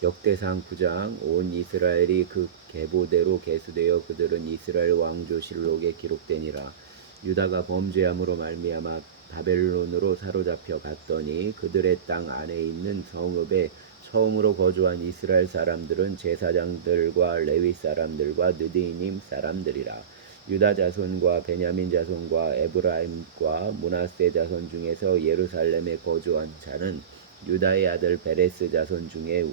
역대상 9장 온 이스라엘이 그 계보대로 계수되어 그들은 이스라엘 왕조실록에 기록되니라. 유다가 범죄함으로 말미암아 바벨론으로 사로잡혀 갔더니 그들의 땅 안에 있는 성읍에 처음으로 거주한 이스라엘 사람들은 제사장들과 레위 사람들과 느디님 사람들이라. 유다 자손과 베냐민 자손과 에브라임과 므낫세 자손 중에서 예루살렘에 거주한 자는 유다의 아들 베레스 자손 중에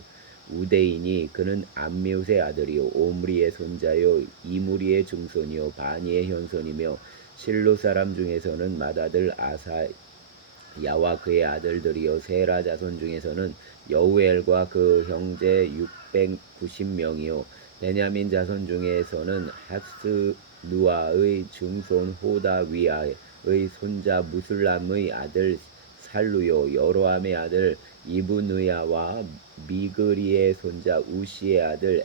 우데이니 그는 암미웃의 아들이요 오므리의 손자요 이무리의 증손이요 바니의 현손이며 실로 사람 중에서는 맏아들 아사야와 그의 아들들이요 세라 자손 중에서는 여우엘과 그 형제 690명이요 베냐민 자손 중에서는 하스누아의 증손 호다위아의 손자 무술람의 아들 살루요 여로함의 아들 이브느야와 미그리의 손자 우시의 아들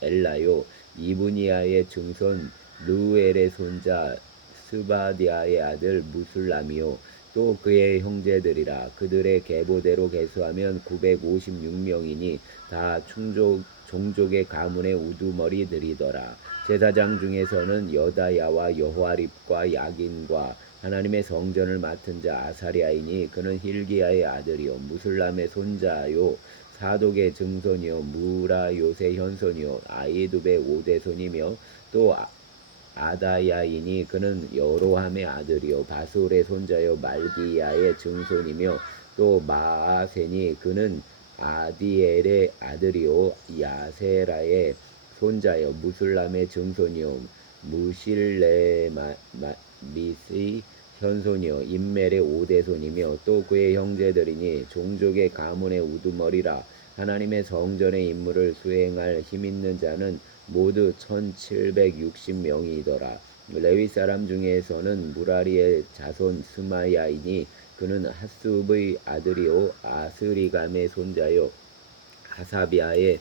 엘라요 이브니야의 증손 르우엘의 손자 스바디아의 아들 무술람이요 또 그의 형제들이라. 그들의 계보대로 계수하면 956명이니 다 종족의 가문의 우두머리들이더라. 제사장 중에서는 여다야와 여호아립과 야긴과 하나님의 성전을 맡은 자 아사랴이니 그는 힐기야의 아들이요 무술람의 손자요 사독의 증손이요 무라요의 현손이요 아이두의 오대손이며 또 아다야이니 그는 여로함의 아들이요 바술의 손자요 말기야의 증손이며 또 마아세니 그는 아디엘의 아들이요 야세라의 손자요 무술람의 증손이요 무실레미스의 현손이요 임멜의 오대손이며 또 그의 형제들이니 종족의 가문의 우두머리라. 하나님의 성전의 임무를 수행할 힘있는 자는 모두 1760명이더라. 레위 사람 중에서는 무라리의 자손 스마야이니 그는 하스읍의 아들이요 아스리감의 손자요 하사비아의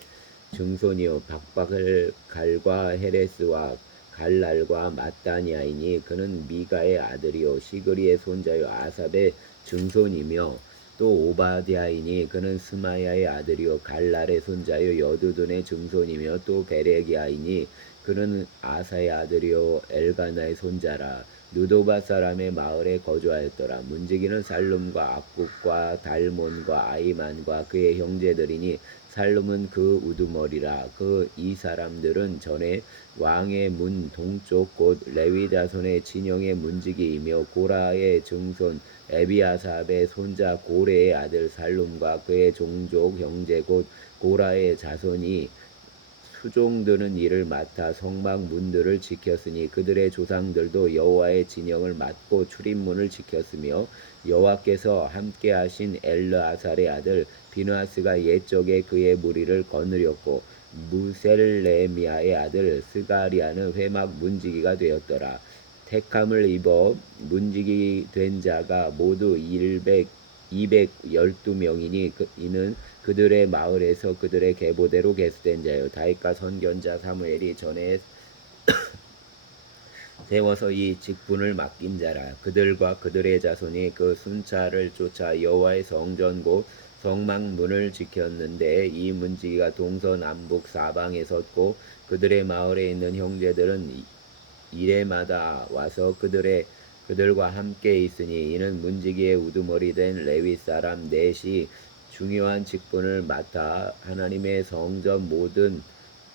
증손이요 박박갈과 헤레스와 갈랄과 마따니아이니 그는 미가의 아들이요 시그리의 손자요 아삽의 증손이며 또 오바디아이니 그는 스마야의 아들이요 갈랄의 손자요 여두둔의 증손이며 또 베레기아이니 그는 아사의 아들이요 엘가나의 손자라. 누도바 사람의 마을에 거주하였더라. 문지기는 살룸과 악국과 달몬과 아이만과 그의 형제들이니 살룸은 그 우두머리라. 그 이 사람들은 전에 왕의 문 동쪽 곧 레위 자손의 진영의 문지기이며 고라의 증손 에비아삽의 손자 고레의 아들 살룸과 그의 종족 형제 곧 고라의 자손이 수종드는 일을 맡아 성막 문들을 지켰으니 그들의 조상들도 여호와의 진영을 맡고 출입문을 지켰으며 여호와께서 함께하신 엘르아살의 아들 비느하스가 옛적에 그의 무리를 거느렸고 무셀레미아의 아들 스가리아는 회막 문지기가 되었더라. 택함을 입어 문지기 된 자가 모두 212명이니 이는 그들의 마을에서 그들의 계보대로 계수된 자요 다윗과 선견자 사무엘이 전에 세워서 이 직분을 맡긴 자라. 그들과 그들의 자손이 그 순찰을 쫓아 여호와의 성전 곧 성막문을 지켰는데 이 문지기가 동서남북 사방에 섰고 그들의 마을에 있는 형제들은 이래마다 와서 그들과 함께 있으니 이는 문지기의 우두머리 된 레위 사람 넷이 중요한 직분을 맡아 하나님의 성전 모든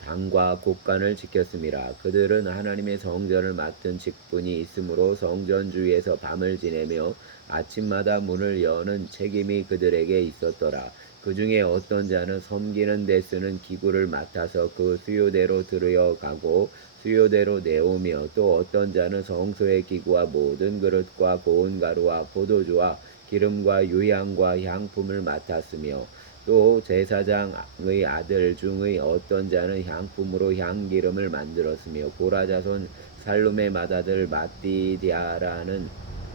방과 곳간을 지켰음이라. 그들은 하나님의 성전을 맡은 직분이 있으므로 성전 주위에서 밤을 지내며 아침마다 문을 여는 책임이 그들에게 있었더라. 그 중에 어떤 자는 섬기는 데 쓰는 기구를 맡아서 그 수요대로 들여가고 수요대로 내오며 또 어떤 자는 성소의 기구와 모든 그릇과 고운 가루와 포도주와 기름과 유향과 향품을 맡았으며 또 제사장의 아들 중의 어떤 자는 향품으로 향기름을 만들었으며 고라 자손 살룸의 맏아들 마띠디아라는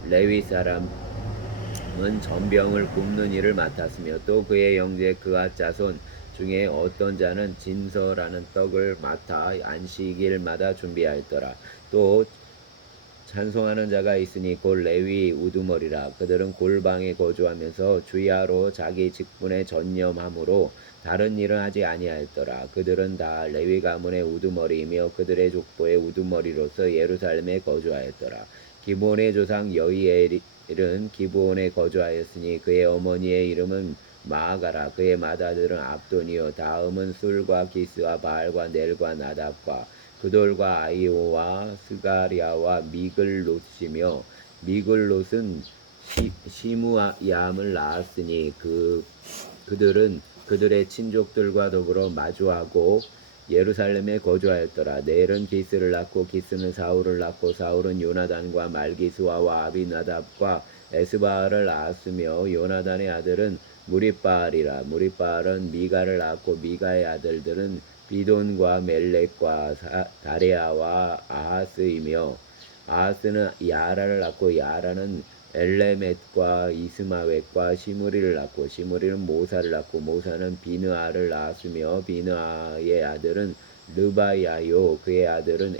레위 사람은 전병을 굽는 일을 맡았으며 또 그의 형제 그앗 자손 중에 어떤 자는 진서라는 떡을 맡아 안식일마다 준비하였더라. 또 찬송하는 자가 있으니 곧 레위 우두머리라. 그들은 골방에 거주하면서 주야로 자기 직분에 전념함으로 다른 일은 하지 아니하였더라. 그들은 다 레위 가문의 우두머리이며 그들의 족보의 우두머리로서 예루살렘에 거주하였더라. 기브온의 조상 여이엘은 기브온에 거주하였으니 그의 어머니의 이름은 마아가라. 그의 맏아들은 압돈이요 다음은 술과 기스와 바알과 넬과 나답과 그돌과 아이오와 스가랴와 미글롯이며 미글롯은 시므야함을 낳았으니 그들은 그들의 친족들과 더불어 마주하고 예루살렘에 거주하였더라. 넬은 기스를 낳고 기스는 사울을 낳고 사울은 요나단과 말기수아와 아비나답과 에스바알을 낳았으며 요나단의 아들은 무리바알이라. 무리바알은 미가를 낳고 미가의 아들들은 비돈과 멜렉과 다레아와 아하스이며 아하스는 야라를 낳고 야라는 엘레멧과 이스마웻과 시므리를 낳고 시므리는 모사를 낳고 모사는 비느아를 낳았으며 비느아의 아들은 르바야요 그의 아들은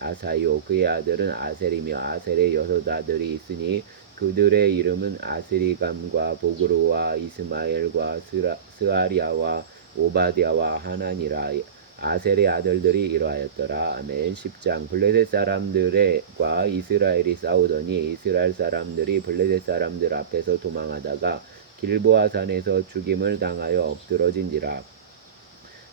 아사요 그의 아들은 아셀이며 아셀의 6 아들이 있으니 그들의 이름은 아스리감과 보그로와 이스마엘과 스아리아와 오바댜와 하나니라. 아셀의 아들들이 이러하였더라. 아멘. 10장 블레셋 사람들과 이스라엘이 싸우더니 이스라엘 사람들이 블레셋 사람들 앞에서 도망하다가 길보아 산에서 죽임을 당하여 엎드러진지라.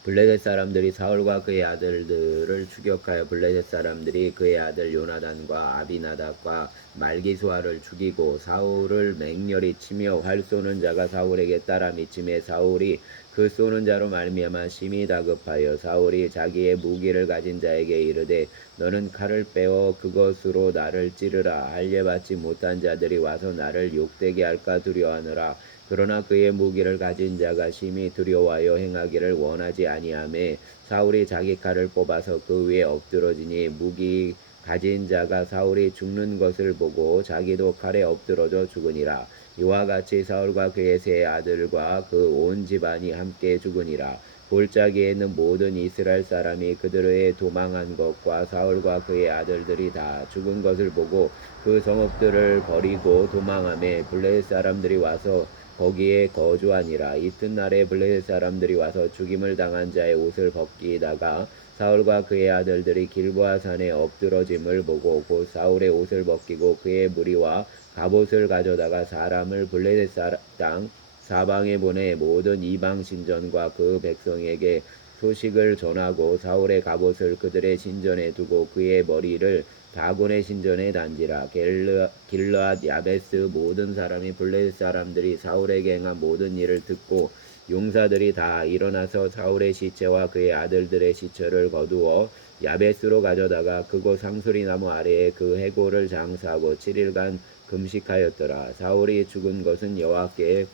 블레셋 사람들이 사울과 그의 아들들을 추격하여 블레셋 사람들이 그의 아들 요나단과 아비나답과 말기수아를 죽이고 사울을 맹렬히 치며 활 쏘는 자가 사울에게 따라 미침에 사울이 그 쏘는 자로 말미암아 심히 다급하여 사울이 자기의 무기를 가진 자에게 이르되 너는 칼을 빼어 그것으로 나를 찌르라. 할례받지 못한 자들이 와서 나를 욕되게 할까 두려워하느라. 그러나 그의 무기를 가진 자가 심히 두려워하여 행하기를 원하지 아니하매 사울이 자기 칼을 뽑아서 그 위에 엎드러지니 무기 가진 자가 사울이 죽는 것을 보고 자기도 칼에 엎드러져 죽으니라. 이와 같이 사울과 그의 3 아들과 그 온 집안이 함께 죽으니라. 골짜기에 있는 모든 이스라엘 사람이 그들의 도망한 것과 사울과 그의 아들들이 다 죽은 것을 보고 그 성읍들을 버리고 도망하매 블레셋 사람들이 와서 거기에 거주하니라. 이튿날에 블레셋 사람들이 와서 죽임을 당한 자의 옷을 벗기다가 사울과 그의 아들들이 길보아 산에 엎드러짐을 보고 곧 사울의 옷을 벗기고 그의 무리와 갑옷을 가져다가 사람을 블레셋 땅 사방에 보내 모든 이방 신전과 그 백성에게 소식을 전하고 사울의 갑옷을 그들의 신전에 두고 그의 머리를 다곤의 신전에 단지라. 길르앗 야베스 모든 사람이 블레셋 사람들이 사울에게 행한 모든 일을 듣고 용사들이 다 일어나서 사울의 시체와 그의 아들들의 시체를 거두어 야베스로 가져다가 그곳 상수리나무 아래에 그 해골을 장사하고 7일간 금식하였더라. 사울이 죽은 것은 여호와께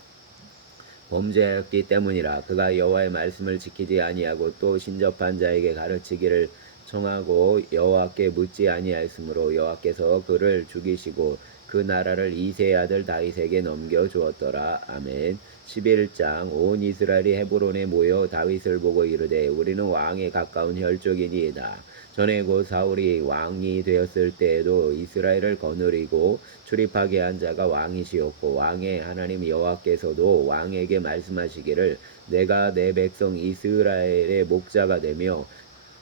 범죄하였기 때문이라. 그가 여호와의 말씀을 지키지 아니하고 또 신접한 자에게 가르치기를 청하고 여호와께 묻지 아니하였으므로 여호와께서 그를 죽이시고 그 나라를 이새의 아들 다윗에게 넘겨주었더라. 아멘. 11장 온 이스라엘이 헤브론에 모여 다윗을 보고 이르되 우리는 왕에 가까운 혈족이니이다. 전에 곧 사울이 왕이 되었을 때에도 이스라엘을 거느리고 출입하게 한 자가 왕이시었고 왕의 하나님 여호와께서도 왕에게 말씀하시기를 내가 내 백성 이스라엘의 목자가 되며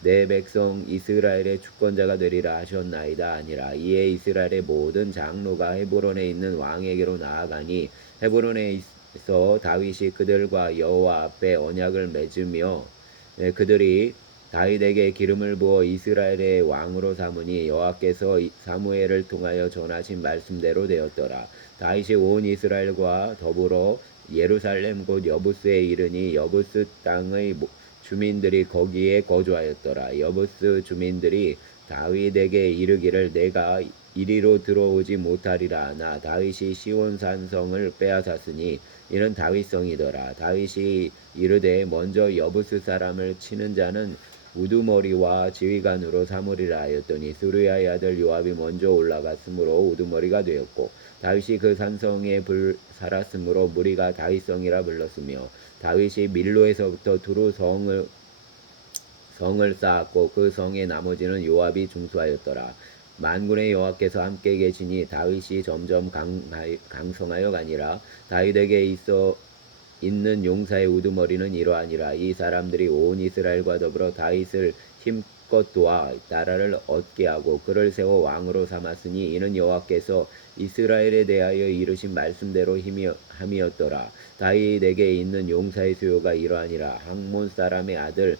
내 백성 이스라엘의 주권자가 되리라 하셨나이다 아니라. 이에 이스라엘의 모든 장로가 헤브론에 있는 왕에게로 나아가니 헤브론에서 다윗이 그들과 여호와 앞에 언약을 맺으며 그들이 다윗에게 기름을 부어 이스라엘의 왕으로 삼으니 여호와께서 사무엘을 통하여 전하신 말씀대로 되었더라. 다윗이 온 이스라엘과 더불어 예루살렘 곧 여부스에 이르니 여부스 땅의 주민들이 거기에 거주하였더라. 여부스 주민들이 다윗에게 이르기를 내가 이리로 들어오지 못하리라. 나 다윗이 시온산성을 빼앗았으니 이는 다윗성이더라. 다윗이 이르되 먼저 여부스 사람을 치는 자는 우두머리와 지휘관으로 삼으리라 하였더니 스루야의 아들 요압이 먼저 올라갔으므로 우두머리가 되었고 다윗이 그 산성에 살았으므로 무리가 다윗성이라 불렀으며 다윗이 밀로에서부터 두루 성을 쌓았고 그 성의 나머지는 요압이 중수하였더라. 만군의 여호와께서 함께 계시니 다윗이 점점 강성하여 가니라. 다윗에게 있어 있는 용사의 우두머리는 이러하니라. 이 사람들이 온 이스라엘과 더불어 다윗을 힘껏 도와 나라를 얻게 하고 그를 세워 왕으로 삼았으니 이는 여호와께서 이스라엘에 대하여 이르신 말씀대로 함이었더라. 다윗에게 있는 용사의 수요가 이러하니라. 학몬 사람의 아들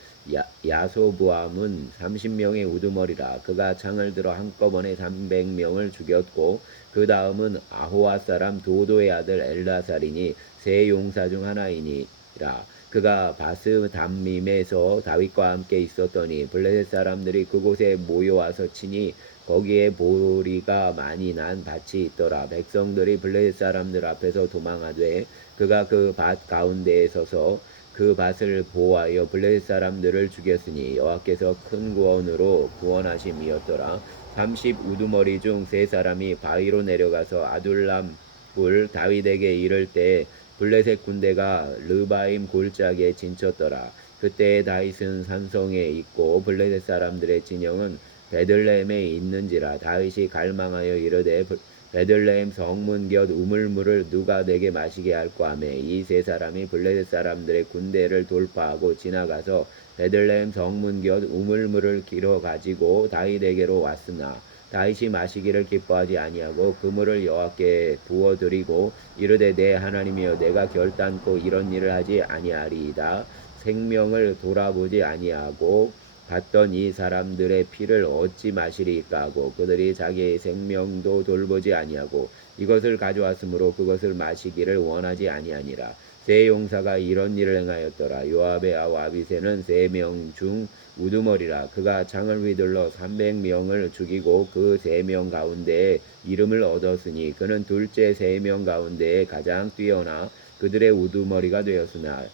야소부암은 30명의 우두머리라. 그가 창을 들어 한꺼번에 300명을 죽였고 그 다음은 아호와 사람 도도의 아들 엘라살이니 세 용사 중 하나이니라. 그가 바스 담밈에서 다윗과 함께 있었더니 블레셋 사람들이 그곳에 모여와서 치니 거기에 보리가 많이 난 밭이 있더라. 백성들이 블레셋 사람들 앞에서 도망하되 그가 그 밭 가운데에 서서 그 밭을 보호하여 블레셋 사람들을 죽였으니 여호와께서 큰 구원으로 구원하심이었더라. 30 우두머리 중 세 사람이 바위로 내려가서 아둘람 굴 다윗에게 이를 때 블레셋 군대가 르바임 골짜기에 진쳤더라. 그때 다윗은 산성에 있고 블레셋 사람들의 진영은 베들레헴에 있는지라. 다윗이 갈망하여 이르되 베들레헴 성문 곁 우물물을 누가 내게 마시게 할꼬 하며 이 세 사람이 블레셋 사람들의 군대를 돌파하고 지나가서 베들레헴 성문 곁 우물물을 길어 가지고 다윗에게로 왔으나 다윗이 마시기를 기뻐하지 아니하고 그 물을 여호와께 부어드리고 이르되 내 하나님이여 내가 결단코 이런 일을 하지 아니하리이다. 생명을 돌아보지 아니하고 갔던 이 사람들의 피를 어찌 마시리까 하고 그들이 자기의 생명도 돌보지 아니하고 이것을 가져왔으므로 그것을 마시기를 원하지 아니하니라. 세 용사가 이런 일을 행하였더라. 요압의 아우 아비새는 3명 중 우두머리라. 그가 창을 휘둘러 300명을 죽이고 그 3명 가운데에 이름을 얻었으니 그는 둘째 3명 가운데에 가장 뛰어나 그들의 우두머리가 되었으나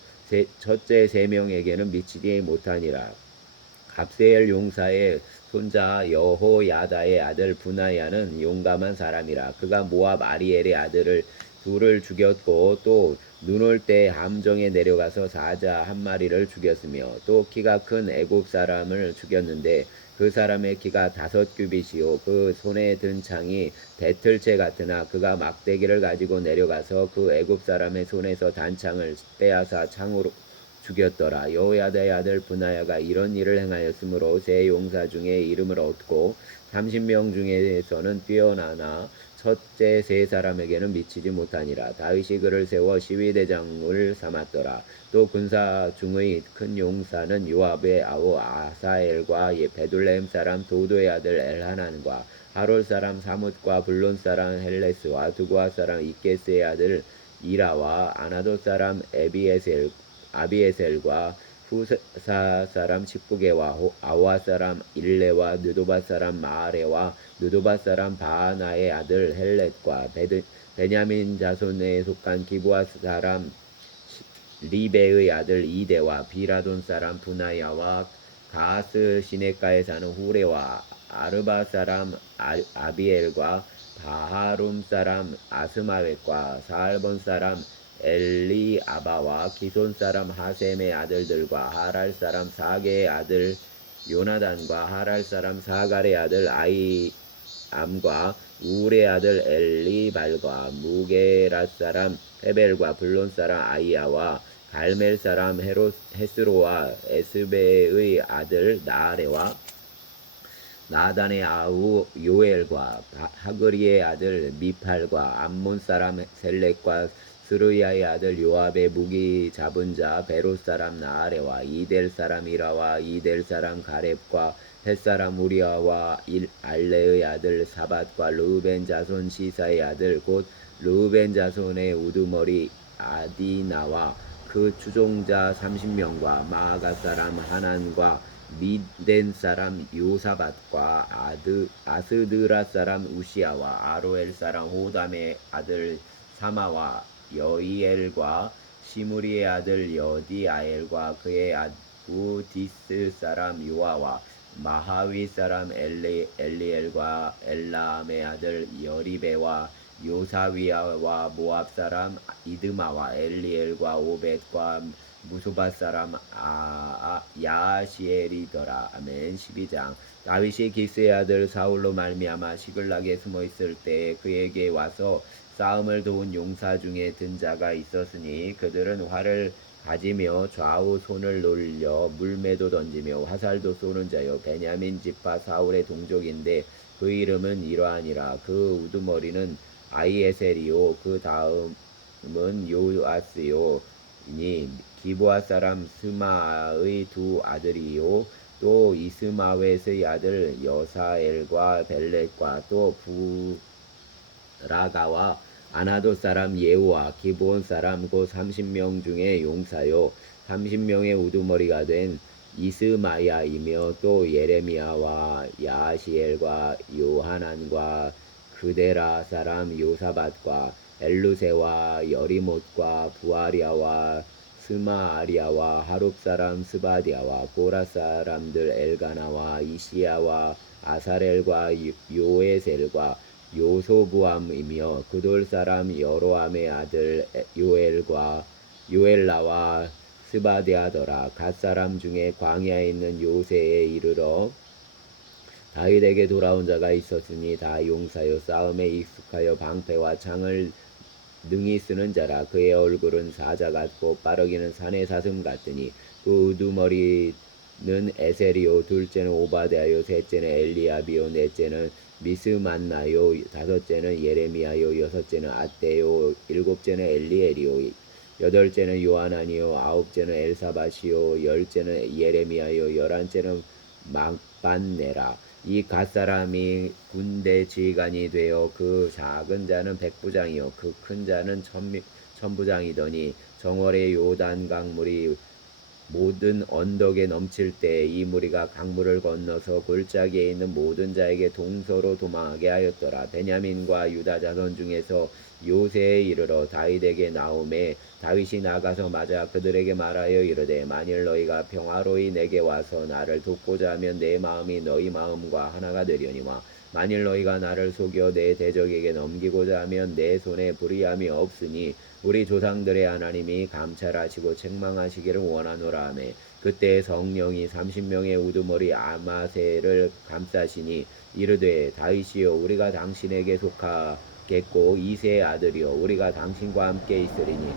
첫째 3명에게는 미치지 못하니라. 갑세엘 용사의 손자 여호야다의 아들 분하야는 용감한 사람이라. 그가 모압 아리엘의 아들을 둘을 죽였고 또 눈 올 때 함정에 내려가서 사자 한 마리를 죽였으며 또 키가 큰 애굽 사람을 죽였는데 그 사람의 키가 5규빗이요 그 손에 든 창이 배틀채 같으나 그가 막대기를 가지고 내려가서 그 애굽 사람의 손에서 단창을 빼앗아 창으로 죽였더라. 여호야다의 아들 분하야가 이런 일을 행하였으므로 세 용사 중에 이름을 얻고 30명 중에서는 뛰어나나 첫째 세 사람에게는 미치지 못하니라. 다윗이 그를 세워 시위대장을 삼았더라. 또 군사 중의 큰 용사는 요압의 아우 아사엘과 베들레헴 사람 도도의 아들 엘하난과 하롤 사람 사뭇과 블론 사람 헬레스와 두고아 사람 이케스의 아들 이라와 아나도 사람 아비에셀과 후사 사람 십부게와 아와 사람 일레와 느도바 사람 마아레와 느도바 사람 바하나의 아들 헬렛과 베냐민 자손에 속한 기브아 사람 리베의 아들 이데와 비라돈 사람 분하야와 가스 시네가에 사는 후레와 아르바 사람 아비엘과 바하룸 사람 아스마웻과 사알본 사람 엘리아바와 기손 사람 하셈의 아들들과 하랄 사람 사게의 아들 요나단과 하랄 사람 사갈의 아들 아이암과 우울의 아들 엘리발과 무게라 사람 헤벨과 블론 사람 아이야와 갈멜 사람 헤스로와 에스베의 아들 나아레와 나단의 아우 요엘과 하그리의 아들 미팔과 암몬 사람 셀렉과 스루야의 아들 요압의 무기 잡은 자 베롯 사람 나아레와 이델 사람 이라와 이델 사람 가렙과 헷 사람 우리아와 알레의 아들 사밧과 르우벤 자손 시사의 아들 곧 르우벤 자손의 우두머리 아디나와 그 추종자 30명과 마아가 사람 하난과 미덴 사람 요사밧과 아스드라 사람 우시아와 아로엘 사람 호담의 아들 사마와 여이엘과 시무리의 아들 여디아엘과 그의 우디스 사람 요아와 마하위 사람 엘리엘과 엘라암의 아들 여리베와 요사위아와 모압 사람 이드마와 엘리엘과 오벳과 무소바 사람 야시엘이더라. 아멘. 12장. 다윗이 기스의 아들 사울로 말미암아 시글락에 숨어 있을 때 그에게 와서 싸움을 도운 용사 중에 든 자가 있었으니 그들은 활을 가지며 좌우 손을 놀려 물매도 던지며 화살도 쏘는 자요 베냐민 지파 사울의 동족인데 그 이름은 이러하니라. 그 우두머리는 아이에셀이요 그 다음은 요아스요 이니 기브아 사람 스마의 두 아들이요 또 이스마웻의 아들 여사엘과 벨렛과 또 부라가와 아나도 사람 예후와 기브온 사람 곧 30명 중에 용사요 30명의 우두머리가 된 이스마야이며 또 예레미야와 야시엘과 요하난과 그데라 사람 요사밧과 엘루세와 여리못과 부아리아와 스마아리아와 하룹 사람 스바디아와 고라 사람들 엘가나와 이시야와 아사렐과 요에셀과 요소부암이며 그돌 사람 여로암의 아들 요엘과 요엘라와 스바디아더라. 갓 사람 중에 광야에 있는 요새에 이르러 다윗에게 돌아온 자가 있었으니 다 용사여 싸움에 익숙하여 방패와 창을 능히 쓰는 자라. 그의 얼굴은 사자 같고 빠르기는 산의 사슴 같으니 그 우두머리는 에셀이요 둘째는 오바댜요 셋째는 엘리야비요 넷째는 미스만나요 다섯째는 예레미야요 여섯째는 앗대요 일곱째는 엘리엘이요 여덟째는 요하나니요 아홉째는 엘사밧이요 열째는 예레미야요 열한째는 막반네라. 이 갓사람이 군대 지휘관이 되어 그 작은 자는 백부장이요 그 큰 자는 천부장이더니 정월의 요단 강물이 모든 언덕에 넘칠 때 이 무리가 강물을 건너서 골짜기에 있는 모든 자에게 동서로 도망하게 하였더라. 베냐민과 유다 자손 중에서 요새에 이르러 다윗에게 나오매 다윗이 나가서 맞아 그들에게 말하여 이르되 만일 너희가 평화로이 내게 와서 나를 돕고자 하면 내 마음이 너희 마음과 하나가 되려니와 만일 너희가 나를 속여 내 대적에게 넘기고자 하면 내 손에 불의함이 없으니 우리 조상들의 하나님이 감찰하시고 책망하시기를 원하노라 하매 그때 성령이 30명의 우두머리 아마새를 감싸시니 이르되 다윗이여 우리가 당신에게 속하겠고 이새의 아들이여 우리가 당신과 함께 있으리니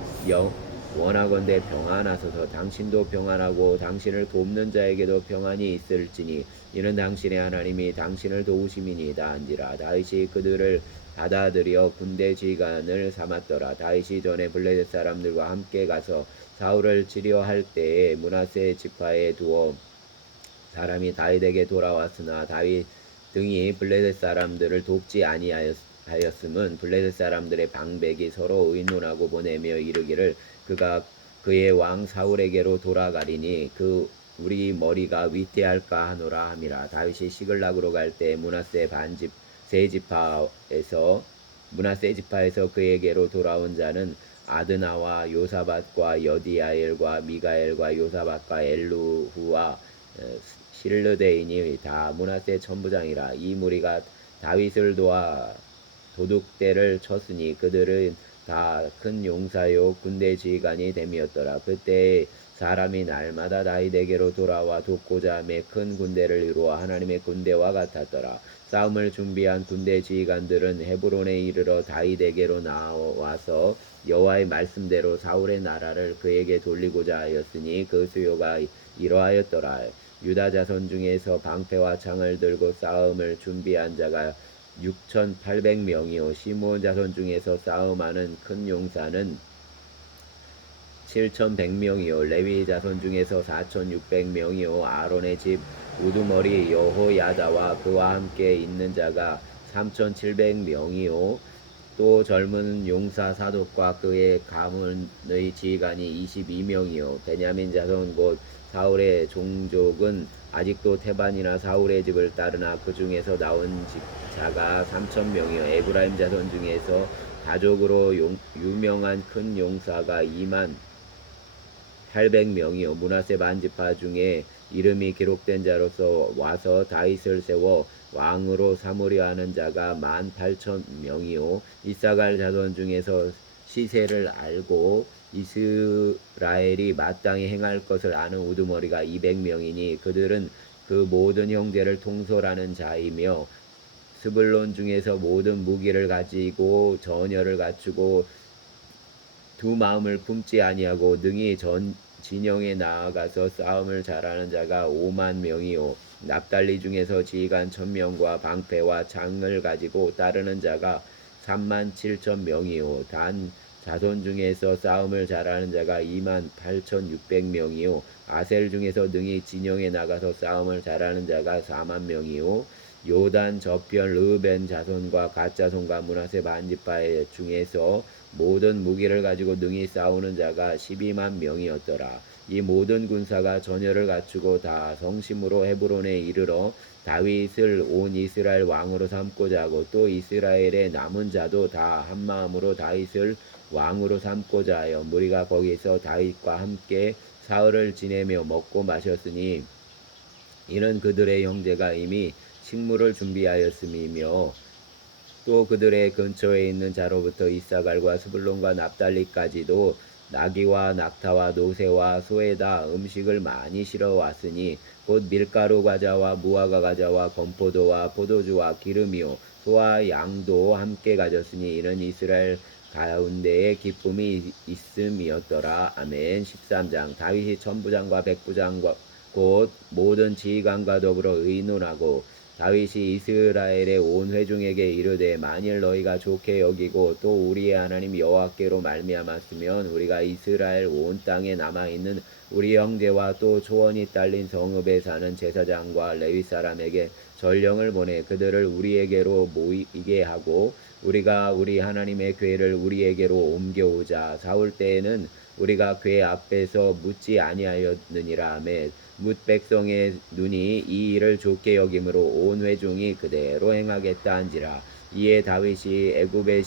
원하건대 평안하소서. 당신도 평안하고 당신을 돕는 자에게도 평안이 있을지니 이는 당신의 하나님이 당신을 도우심이니이다 한지라. 다윗이 그들을 받아들여 군대 지휘관을 삼았더라. 다윗이 전에 블레셋 사람들과 함께 가서 사울을 치려할 때에 므낫세 지파에 두어 사람이 다윗에게 돌아왔으나 다윗 등이 블레셋 사람들을 돕지 아니하였음은 블레셋 사람들의 방백이 서로 의논하고 보내며 이르기를 그가 그의 왕 사울에게로 돌아가리니 그 우리 머리가 위태할까 하노라 함이라. 다윗이 시글락으로 갈 때 므낫세 지파에서 그에게로 돌아온 자는 아드나와 요사밧과 여디야엘과 미가엘과 요사밧과 엘루후와 실르데인이 다 므낫세 천부장이라. 이 무리가 다윗을 도와 도둑대를 쳤으니 그들은 다 큰 용사요 군대 지휘관이 됨이었더라. 그때 사람이 날마다 다윗에게로 돌아와 돕고자 하며 큰 군대를 이루어 하나님의 군대와 같았더라. 싸움을 준비한 군대 지휘관들은 헤브론에 이르러 다윗에게로 나와서 여호와의 말씀대로 사울의 나라를 그에게 돌리고자 하였으니 그 수요가 이러하였더라. 유다 자손 중에서 방패와 창을 들고 싸움을 준비한 자가 6,800명이요 시므온 자손 중에서 싸움하는 큰 용사는 7,100명이요 레위 자손 중에서 4,600명이요 아론의 집 우두머리 여호야다와 그와 함께 있는 자가 3,700명이요 또 젊은 용사 사독과 그의 가문의 지휘관이 22명이요 베냐민 자손 곧 사울의 종족은 아직도 태반이나 사울의 집을 따르나 그 중에서 나온 자가 3,000명이요 에브라임 자손 중에서 가족으로 유명한 큰 용사가 28,000명이요 므낫세 반지파 중에 이름이 기록된 자로서 와서 다윗을 세워 왕으로 삼으려 하는 자가 18,000명이요 이사갈 자손 중에서 시세를 알고 이스라엘이 마땅히 행할 것을 아는 우두머리가 200명이니 그들은 그 모든 형제를 통솔하는 자이며 스불론 중에서 모든 무기를 가지고 전열을 갖추고 두 마음을 품지 아니하고 능히 진영에 나아가서 싸움을 잘하는 자가 5만 명이요 납달리 중에서 지휘관 1,000명과 방패와 창을 가지고 따르는 자가 3만 7천 명이요 단 자손 중에서 싸움을 잘하는 자가 2만 8,600명이요 아셀 중에서 능히 진영에 나가서 싸움을 잘하는 자가 4만 명이요 요단 저편 르벤 자손과 갓 자손과 므낫세 반지파 중에서 모든 무기를 가지고 능히 싸우는 자가 12만 명이었더라. 이 모든 군사가 전열을 갖추고 다 성심으로 헤브론에 이르러 다윗을 온 이스라엘 왕으로 삼고자 하고 또 이스라엘의 남은 자도 다 한마음으로 다윗을 왕으로 삼고자 하여 무리가 거기서 다윗과 함께 사흘을 지내며 먹고 마셨으니 이는 그들의 형제가 이미 식물을 준비하였음이며 또 그들의 근처에 있는 자로부터 이사갈과 스불론과 납달리까지도 나귀와 낙타와 노새와 소에다 음식을 많이 실어 왔으니 곧 밀가루 과자와 무화과 과자와 건포도와 포도주와 기름이요 소와 양도 함께 가졌으니 이는 이스라엘 가운데에 기쁨이 있음이었더라. 아멘. 13장 다윗이 천부장과 백부장과 곧 모든 지휘관과 더불어 의논하고 다윗이 이스라엘의 온 회중에게 이르되 만일 너희가 좋게 여기고 또 우리의 하나님 여호와께로 말미암았으면 우리가 이스라엘 온 땅에 남아있는 우리 형제와 또 초원이 딸린 성읍에 사는 제사장과 레위 사람에게 전령을 보내 그들을 우리에게로 모이게 하고 우리가 우리 하나님의 궤를 우리에게로 옮겨오자. 사울 때에는 우리가 궤 앞에서 묻지 아니하였느니라. 아멘. 뭇 백성의 눈이 이 일을 좋게 여김으로 온 회중이 그대로 행하겠다 한지라. 이에 다윗이 애굽의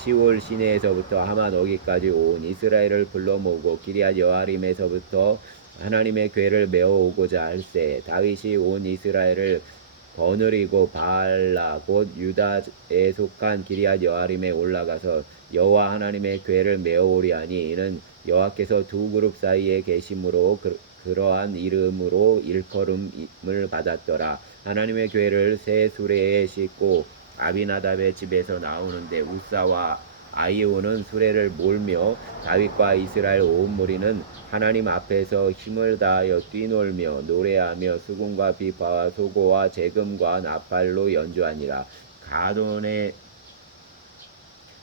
시올 시내에서부터 하만 어기까지 온 이스라엘을 불러 모으고 기럇 여아림에서부터 하나님의 궤를 메어 오고자 할세. 다윗이 온 이스라엘을 거느리고 바알라 곧 유다에 속한 기럇 여아림에 올라가서 여호와 하나님의 궤를 메어 오리하니 이는 여호와께서 두 그룹 사이에 계심으로 그러한 이름으로 일컬음을 받았더라. 하나님의 궤를 새 수레에 싣고 아비나답의 집에서 나오는데 우사와 아이오는 수레를 몰며 다윗과 이스라엘 온 무리는 하나님 앞에서 힘을 다하여 뛰놀며 노래하며 수금과 비파와 소고와 재금과 나팔로 연주하니라. 가돈의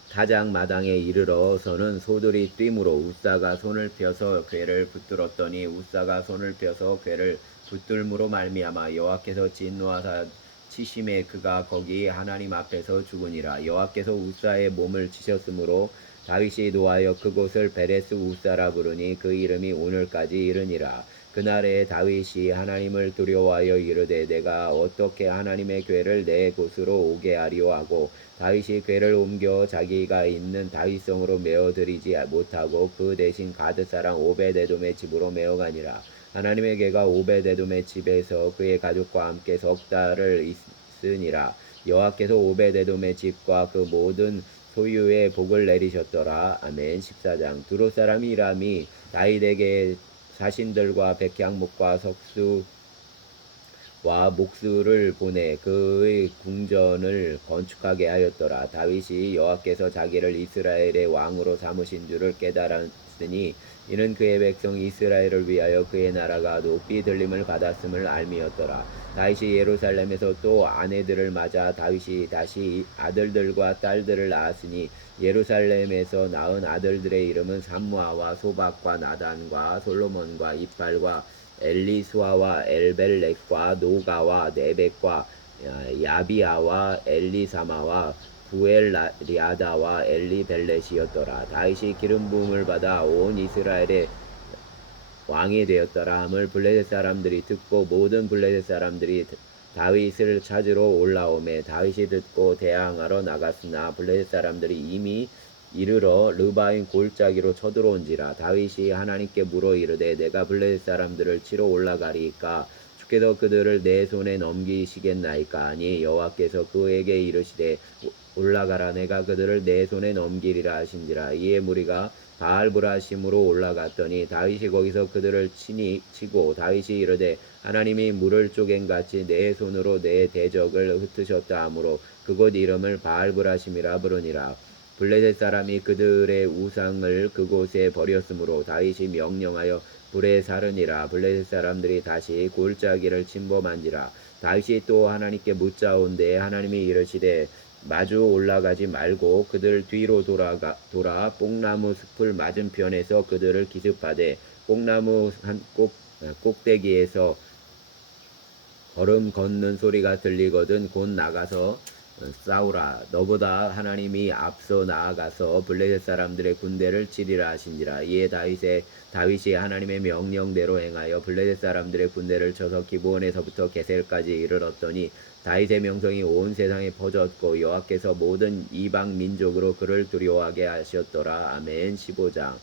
타작 마당에 이르러서는 소들이 뛰므로 우사가 손을 펴서 궤를 붙들었더니 우사가 손을 펴서 궤를 붙들므로 말미암아 여호와께서 진노하사 치심에 그가 거기 하나님 앞에서 죽으니라. 여호와께서 우사의 몸을 치셨으므로 다윗이 노하여 그곳을 베레스 우사라 부르니 그 이름이 오늘까지 이르니라. 그날에 다윗이 하나님을 두려워하여 이르되 내가 어떻게 하나님의 궤를 내 곳으로 오게 하리오 하고 다윗이 궤를 옮겨 자기가 있는 다윗성으로 메어들이지 못하고 그 대신 가드 사람 오베데돔의 집으로 메어가니라. 하나님의 궤가 오베데돔의 집에서 그의 가족과 함께 석 달을 있으니라. 여호와께서 오베데돔의 집과 그 모든 소유의 복을 내리셨더라. 아멘. 14장 두로 사람 히람이 다윗에게 사신들과 백향목과 석수와 목수를 보내 그의 궁전을 건축하게 하였더라. 다윗이 여호와께서 자기를 이스라엘의 왕으로 삼으신 줄을 깨달았으니 이는 그의 백성 이스라엘을 위하여 그의 나라가 높이 들림을 받았음을 알미였더라. 다윗이 예루살렘에서 또 아내들을 맞아 다윗이 다시 아들들과 딸들을 낳았으니 예루살렘에서 낳은 아들들의 이름은 삼무아와 소박과 나단과 솔로몬과 이팔과 엘리수아와 엘벨렉과 노가와 네벡과 야비아와 엘리사마와 부엘리아다와 엘리벨렛이었더라. 다윗이 기름 부음을 받아 온 이스라엘의 왕이 되었더라 함을 블레셋 사람들이 듣고 모든 블레셋 사람들이 다윗을 찾으러 올라오매 다윗이 듣고 대항하러 나갔으나 블레셋 사람들이 이미 이르러 르바임 골짜기로 쳐들어온지라. 다윗이 하나님께 물어 이르되 내가 블레셋 사람들을 치러 올라가리이까 주께서 그들을 내 손에 넘기시겠나이까. 아니 여호와께서 그에게 이르시되 올라가라. 내가 그들을 내 손에 넘기리라 하신지라. 이에 무리가 바알브라심으로 올라갔더니 다윗이 거기서 그들을 치고 다윗이 이르되 하나님이 물을 쪼갠같이 내 손으로 내 대적을 흩으셨다 하므로 그곳 이름을 바알브라심이라 부르니라. 블레셋 사람이 그들의 우상을 그곳에 버렸으므로 다윗이 명령하여 불에 사르니라. 블레셋 사람들이 다시 골짜기를 침범한지라. 다윗이 또 하나님께 묻자온데 하나님이 이르시되 마주 올라가지 말고 그들 뒤로 돌아 뽕나무 숲을 맞은편에서 그들을 기습하되 뽕나무 한 꼭대기에서 걸음 걷는 소리가 들리거든 곧 나가서 싸우라. 너보다 하나님이 앞서 나아가서 블레셋 사람들의 군대를 치리라 하신지라. 이에 다윗이 하나님의 명령대로 행하여 블레셋 사람들의 군대를 쳐서 기브온에서부터 게셀까지 이르렀더니 다윗의 명성이 온 세상에 퍼졌고 여호와께서 모든 이방 민족으로 그를 두려워하게 하셨더라. 아멘. 15장.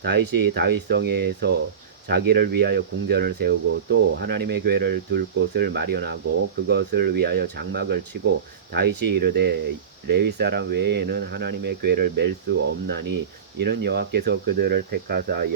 다윗이 다윗성에서 자기를 위하여 궁전을 세우고 또 하나님의 궤를 둘 곳을 마련하고 그것을 위하여 장막을 치고 다윗이 이르되 레위 사람 외에는 하나님의 궤를 맬 수 없나니 이는 여호와께서 그들을 택하사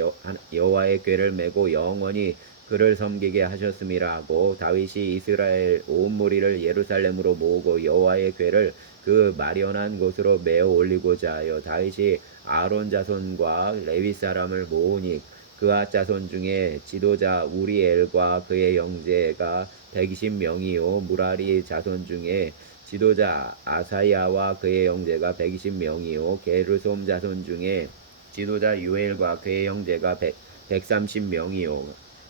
여호와의 궤를 메고 영원히 그를 섬기게 하셨음이라 하고 다윗이 이스라엘 온 무리를 예루살렘으로 모으고 여호와의 궤를 그 마련한 곳으로 메어 올리고자 하여 다윗이 아론 자손과 레위 사람을 모으니 그아 자손 중에 지도자 우리엘과 그의 형제가 120명이요 무라리 자손 중에 지도자 아사야와 그의 형제가 120명이요 게르솜 자손 중에 지도자 유엘과 그의 형제가 130명이요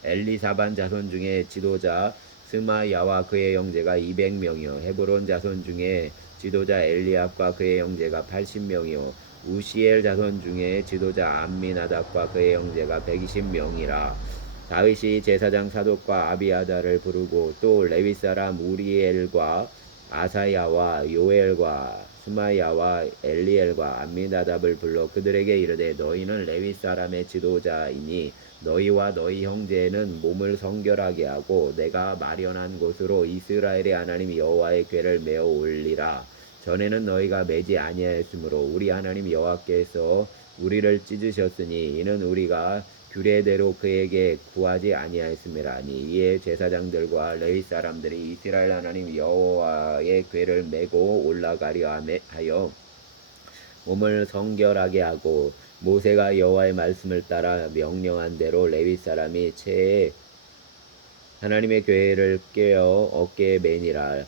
엘리사반 자손 중에 지도자 스마야와 그의 형제가 200명이요 헤브론 자손 중에 지도자 엘리압과 그의 형제가 80명이요 우시엘 자손 중에 지도자 암미나답과 그의 형제가 120명이라. 다윗이 제사장 사독과 아비아다를 부르고 또 레위 사람 우리엘과 아사야와 요엘과 스마야와 엘리엘과 암미나답을 불러 그들에게 이르되 너희는 레위 사람의 지도자이니 너희와 너희 형제는 몸을 성결하게 하고 내가 마련한 곳으로 이스라엘의 하나님 여호와의 궤를 메어 올리라. 전에는 너희가 매지 아니하였으므로 우리 하나님 여호와께서 우리를 찢으셨으니 이는 우리가 규례대로 그에게 구하지 아니하였음이라니. 이에 제사장들과 레위 사람들이 이스라엘 하나님 여호와의 궤를 메고 올라가려 하여 몸을 성결하게 하고 모세가 여호와의 말씀을 따라 명령한 대로 레위 사람이 채에 하나님의 궤를 꿰어 어깨에 매니라.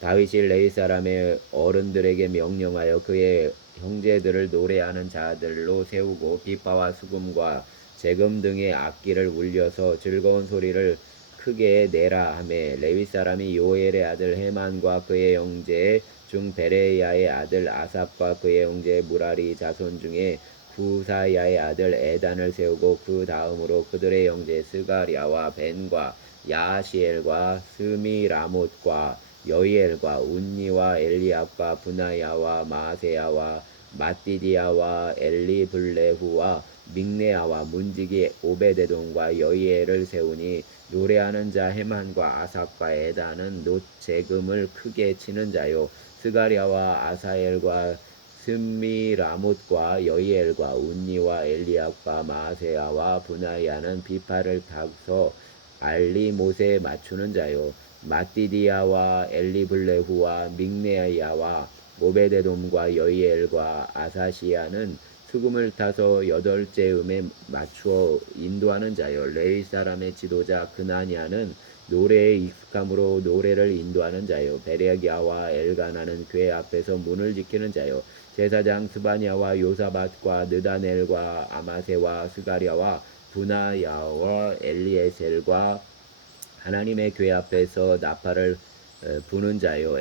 다윗이 레위 사람의 어른들에게 명령하여 그의 형제들을 노래하는 자들로 세우고 비파와 수금과 재금 등의 악기를 울려서 즐거운 소리를 크게 내라 하매 레위 사람이 요엘의 아들 헤만과 그의 형제 중 베레야의 아들 아삽과 그의 형제 무라리 자손 중에 구사야의 아들 에단을 세우고 그 다음으로 그들의 형제 스가랴와 벤과 야시엘과 스미라못과 여이엘과 운니와 엘리압과 분하야와 마세야와 마띠디야와 엘리블레후와 믹네아와 문지기 오베데돔과 여이엘을 세우니 노래하는 자 헤만과 아삽과 에다는 놋재금을 크게 치는 자요 스가랴와 아사엘과 스미라못과 여이엘과 운니와 엘리압과 마세야와 분하야는 비파를 타서 알리못에 맞추는 자요 마띠디야와 엘리블레후와 믹네야와 오베데돔과 여이엘과 아사시야는 수금을 타서 여덟째 음에 맞추어 인도하는 자요 레위 사람의 지도자 그나냐는 노래에 익숙함으로 노래를 인도하는 자요 베레기야와 엘가나는 궤 앞에서 문을 지키는 자요 제사장 스바냐와 요사밧과 느다넬과 아마세와 스가랴와 분하야와 엘리에셀과 하나님의 궤 앞에서 나팔을 부는 자요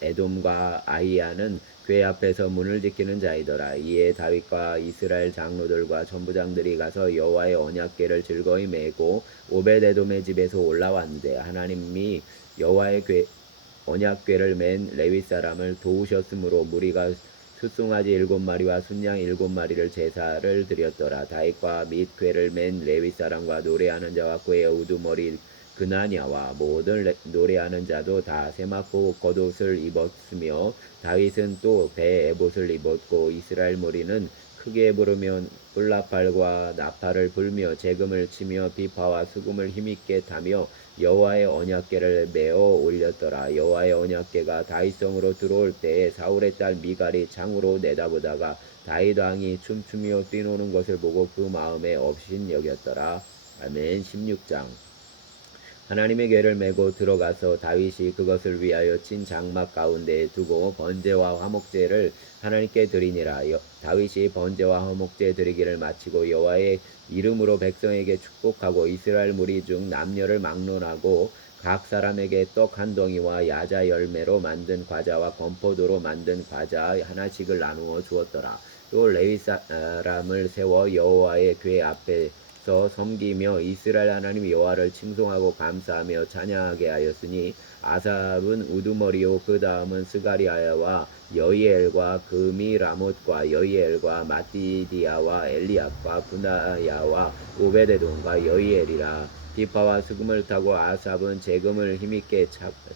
에돔과 아이야는 궤 앞에서 문을 지키는 자이더라. 이에 다윗과 이스라엘 장로들과 천부장들이 가서 여호와의 언약궤를 즐거이 메고 오벳에돔의 집에서 올라왔는데 하나님이 여호와의 언약궤를 맨 레위 사람을 도우셨으므로 무리가 숫송아지 7마리와 순양 7마리를 제사를 드렸더라. 다윗과 및 궤를 맨 레위 사람과 노래하는 자와 궤의 우두머리 그나냐와 모든 노래하는 자도 다 세마포 겉옷을 입었으며 다윗은 또 배 에봇을 입었고 이스라엘 무리는 크게 부르며 뿔나팔과 나팔을 불며 재금을 치며 비파와 수금을 힘있게 타며 여호와의 언약궤를 메어 올렸더라. 여호와의 언약궤가 다윗성으로 들어올 때에 사울의 딸 미갈이 창으로 내다보다가 다윗 왕이 춤추며 뛰노는 것을 보고 그 마음에 업신 여겼더라. 아멘. 16장. 하나님의 궤를 메고 들어가서 다윗이 그것을 위하여 친 장막 가운데에 두고 번제와 화목제를 하나님께 드리니라. 다윗이 번제와 화목제 드리기를 마치고 여호와의 이름으로 백성에게 축복하고 이스라엘 무리 중 남녀를 막론하고 각 사람에게 떡 한 덩이와 야자 열매로 만든 과자와 건포도로 만든 과자 하나씩을 나누어 주었더라. 또 레위 사람을 세워 여호와의 궤 앞에 섬기며 이스라엘 하나님 여호와를 칭송하고 감사하며 찬양하게 하였으니 아삽은 우두머리요 그 다음은 스가리아와 여이엘과 그미라못과 여이엘과 마띠디아와 엘리압과 분하야와 오베데돔과 여이엘이라. 비파와 수금을 타고 아삽은 재금을 힘있게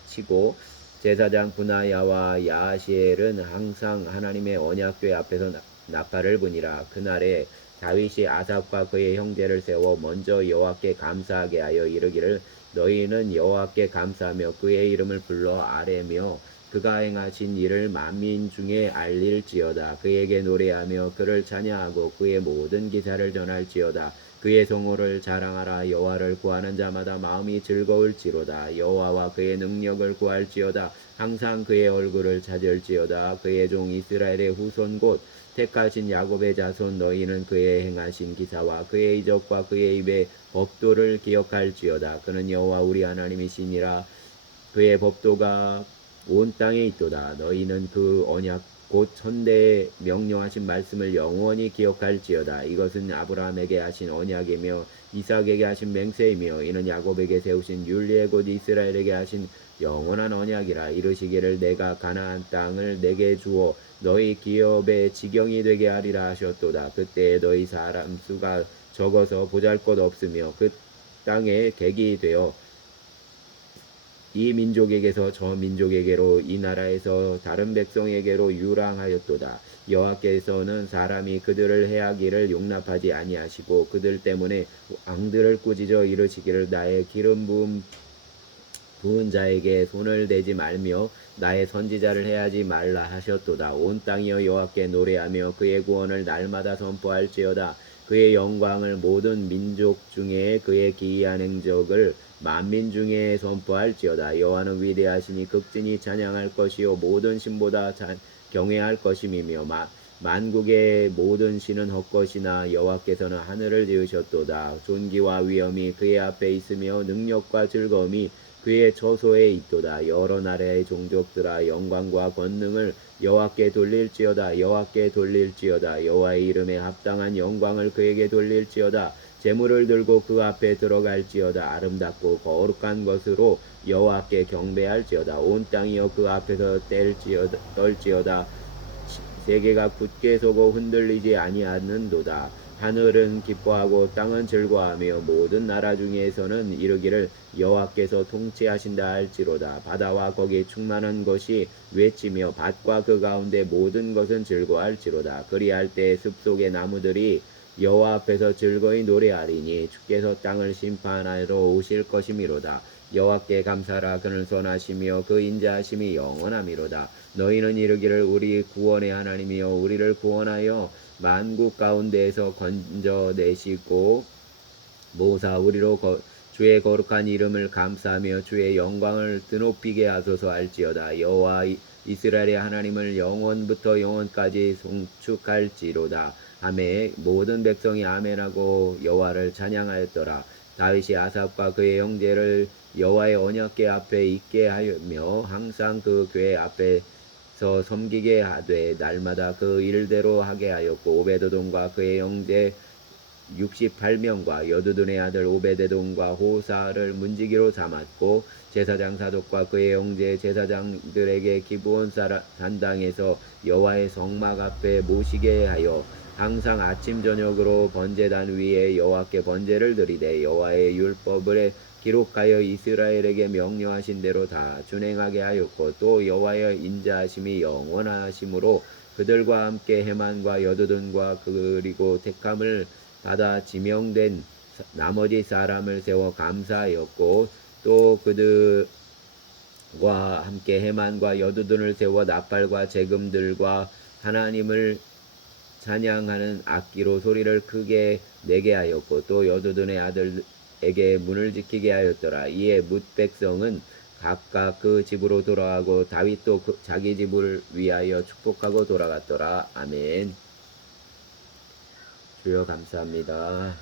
치고 제사장 분하야와 야시엘은 항상 하나님의 언약궤 앞에서 나팔을 부니라. 그날에 다윗이 아삽과 그의 형제를 세워 먼저 여호와께 감사하게 하여 이르기를 너희는 여호와께 감사하며 그의 이름을 불러 아뢰며 그가 행하신 일을 만민 중에 알릴지어다. 그에게 노래하며 그를 찬양하고 그의 모든 기사를 전할지어다. 그의 성호를 자랑하라. 여호와를 구하는 자마다 마음이 즐거울지로다. 여호와와 그의 능력을 구할지어다. 항상 그의 얼굴을 찾을지어다. 그의 종 이스라엘의 후손 곧 택하신 야곱의 자손 너희는 그의 행하신 기사와 그의 이적과 그의 입의 법도를 기억할지어다. 그는 여호와 우리 하나님이시니라. 그의 법도가 온 땅에 있도다. 너희는 그 언약 곧 천대에 명령하신 말씀을 영원히 기억할지어다. 이것은 아브라함에게 하신 언약이며 이삭에게 하신 맹세이며 이는 야곱에게 세우신 율례 곧 이스라엘에게 하신 영원한 언약이라. 이르시기를 내가 가나안 땅을 내게 주어 너희 기업의 지경이 되게 하리라 하셨도다. 그때에 너희 사람 수가 적어서 보잘것없으며 그 땅에 객이 되어 이 민족에게서 저 민족에게로 이 나라에서 다른 백성에게로 유랑하였도다. 여호와께서는 사람이 그들을 해하기를 용납하지 아니하시고 그들 때문에 왕들을 꾸짖어 이르시기를 나의 기름 부은 자에게 손을 대지 말며 나의 선지자를 해하지 말라 하셨도다. 온 땅이여 여호와께 노래하며 그의 구원을 날마다 선포할지어다. 그의 영광을 모든 민족 중에 그의 기이한 행적을 만민 중에 선포할지어다. 여호와는 위대하시니 극진히 찬양할 것이요 모든 신보다 경외할 것임이며 만국의 모든 신은 헛것이나 여호와께서는 하늘을 지으셨도다. 존귀와 위엄이 그의 앞에 있으며 능력과 즐거움이 그의 처소에 있도다. 여러 나라의 종족들아 영광과 권능을 여호와께 돌릴지어다. 여호와께 돌릴지어다. 여호와의 이름에 합당한 영광을 그에게 돌릴지어다. 재물을 들고 그 앞에 들어갈지어다. 아름답고 거룩한 것으로 여호와께 경배할지어다. 온 땅이여 그 앞에서 떨지어다. 세계가 굳게 서고 흔들리지 아니하는도다. 하늘은 기뻐하고 땅은 즐거워하며 모든 나라 중에서는 이르기를 여호와께서 통치하신다 할지로다. 바다와 거기 충만한 것이 외치며 밭과 그 가운데 모든 것은 즐거워할지로다. 그리할 때 숲속의 나무들이 여호와 앞에서 즐거이 노래하리니 주께서 땅을 심판하러 오실 것이미로다. 여호와께 감사하라. 그는 선하시며 그 인자하심이 영원하미로다. 너희는 이르기를 우리 구원의 하나님이여 우리를 구원하여 만국 가운데에서 건져내시고 모사 우리로 주의 거룩한 이름을 감사하며 주의 영광을 드높이게 하소서 할지어다. 여호와 이스라엘의 하나님을 영원부터 영원까지 송축할지로다. 하매 모든 백성이 아멘하고 여호와를 찬양하였더라. 다윗이 아삽과 그의 형제를 여호와의 언약궤 앞에 있게 하며 항상 그 궤 앞에서 섬기게 하되 날마다 그 일대로 하게 하였고 오베드돔과 그의 형제 68명과 여두둔의 아들 오베데돔과 호사를 문지기로 삼았고 제사장 사독과 그의 형제 제사장들에게 기브온 산당에서 여호와의 성막 앞에 모시게 하여 항상 아침 저녁으로 번제단 위에 여호와께 번제를 드리되 여호와의 율법을 기록하여 이스라엘에게 명령하신 대로 다 준행하게 하였고 또 여호와의 인자하심이 영원하심으로 그들과 함께 해만과 여두둔과 그리고 택함을 받아 지명된 나머지 사람을 세워 감사하였고 또 그들과 함께 해만과 여두둔을 세워 나팔과 재금들과 하나님을 찬양하는 악기로 소리를 크게 내게 하였고 또 여두둔의 아들에게 문을 지키게 하였더라. 이에 뭇 백성은 각각 그 집으로 돌아가고 다윗도 자기 집을 위하여 축복하고 돌아갔더라. 아멘. 주여 감사합니다.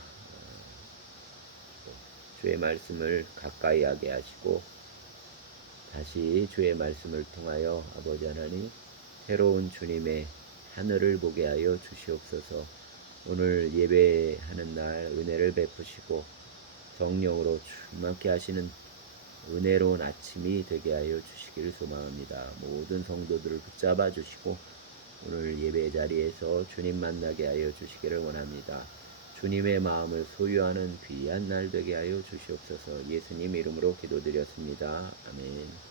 주의 말씀을 가까이 하게 하시고 다시 주의 말씀을 통하여 아버지 하나님 새로운 주님의 하늘을 보게 하여 주시옵소서. 오늘 예배하는 날 은혜를 베푸시고 성령으로 충만케 하시는 은혜로운 아침이 되게 하여 주시기를 소망합니다. 모든 성도들을 붙잡아 주시고 오늘 예배 자리에서 주님 만나게 하여 주시기를 원합니다. 주님의 마음을 소유하는 귀한 날 되게 하여 주시옵소서. 예수님 이름으로 기도드렸습니다. 아멘.